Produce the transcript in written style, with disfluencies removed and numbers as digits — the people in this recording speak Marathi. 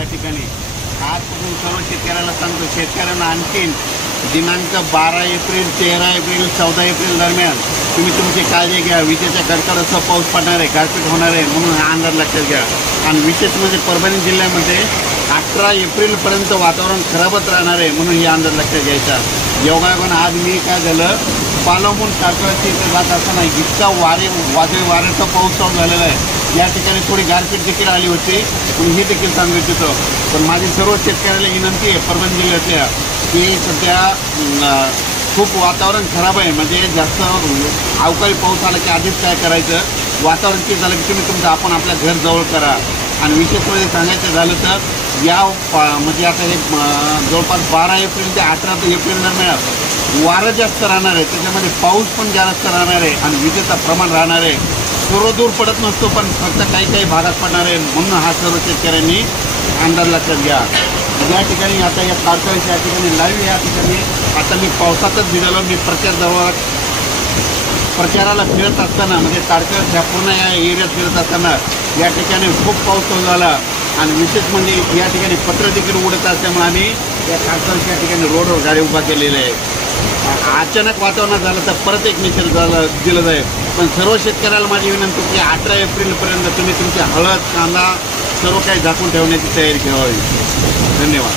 या ठिकाणी आजपासून सर्व शेतकऱ्याला सांगतो, शेतकऱ्यांना आणखीन दिनांक 12 एप्रिल, 13 एप्रिल, 14 एप्रिल दरम्यान तुम्ही तुमची काळजी घ्या. विजेच्या कडकडासह पाऊस पडणार आहे, गारपीट होणार आहे, म्हणून हा अंदाज लक्षात घ्या. आणि विशेष म्हणजे परभणी जिल्ह्यामध्ये 18 एप्रिलपर्यंत वातावरण खराबच राहणार आहे, म्हणून हे अंदाज लक्षात घ्यायचा. योगायोगानं आज मी काय झालं, पालवून टाकळाची इथे जात असताना इतका वादळी वाऱ्याचा पाऊस चालू झालेला आहे. या ठिकाणी थोडी गारपीट देखील आली होती, पण हे देखील सांगू इच्छितो. पण माझी सर्व शेतकऱ्याला विनंती आहे परभणी जिल्ह्यातल्या, की सध्या खूप वातावरण खराब आहे. म्हणजे जास्त अवकाळी पाऊस आला की आधीच काय करायचं, वातावरण ते झालं की तुम्ही तुमचं आपण आपल्या घर जवळ करा. आणि विशेष म्हणजे सांगायचं झालं तर या म्हणजे आता हे जवळपास 12 एप्रिल ते 18 एप्रिल दरम्यान वारं जास्त राहणार आहे, त्याच्यामध्ये पाऊस पण जास्त राहणार आहे आणि विजेचं प्रमाण राहणार आहे. सर्व दूर पडत नसतो, पण फक्त काही भागात पडणार आहे, म्हणून हा सर्व शेतकऱ्यांनी अंदाज लक्षात घ्या. या ठिकाणी आता या तारखेच्या ठिकाणी लाईव्ह या ठिकाणी आता मी पावसातच भिजलो. मी प्रचाराला फिरत असताना म्हणजे तारखेच्या ह्या पूर्ण या एरियात फिरत असताना या ठिकाणी खूप पाऊस चालू झाला. आणि विशेष म्हणजे या ठिकाणी पत्र देखील उडत असल्यामुळे आम्ही या तारखेच्या ठिकाणी रोडवर गाडी उभा केलेली आहे. अचानक वातावरणात झालं तर परत एक निषेध दिलं जाईल. पण सर्व शेतकऱ्याला माझी विनंती की 18 एप्रिलपर्यंत तुम्ही तुमची हळद, कांदा सर्व काही झाकून ठेवण्याची तयारी ठेवावी. धन्यवाद.